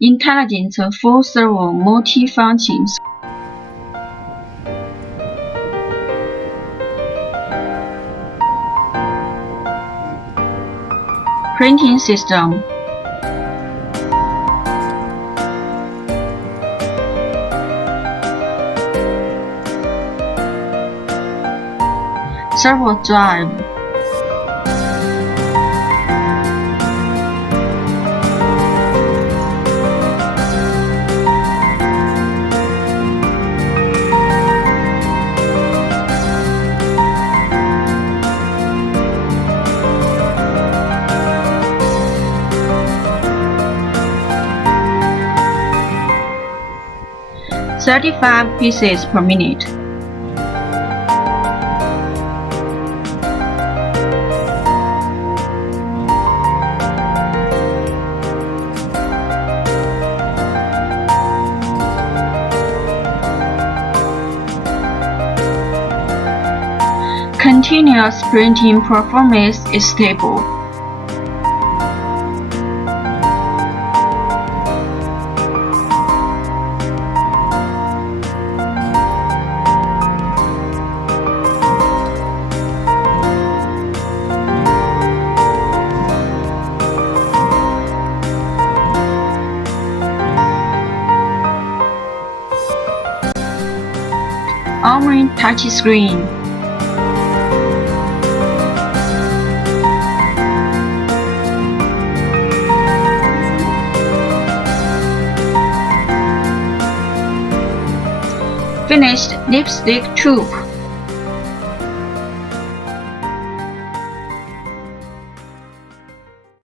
Intelligent full servo multifunctions. Printing system. Servo drive. "35 pieces per minute." Continuous printing performance is stable. Omron touchscreen. Finished lipstick tube.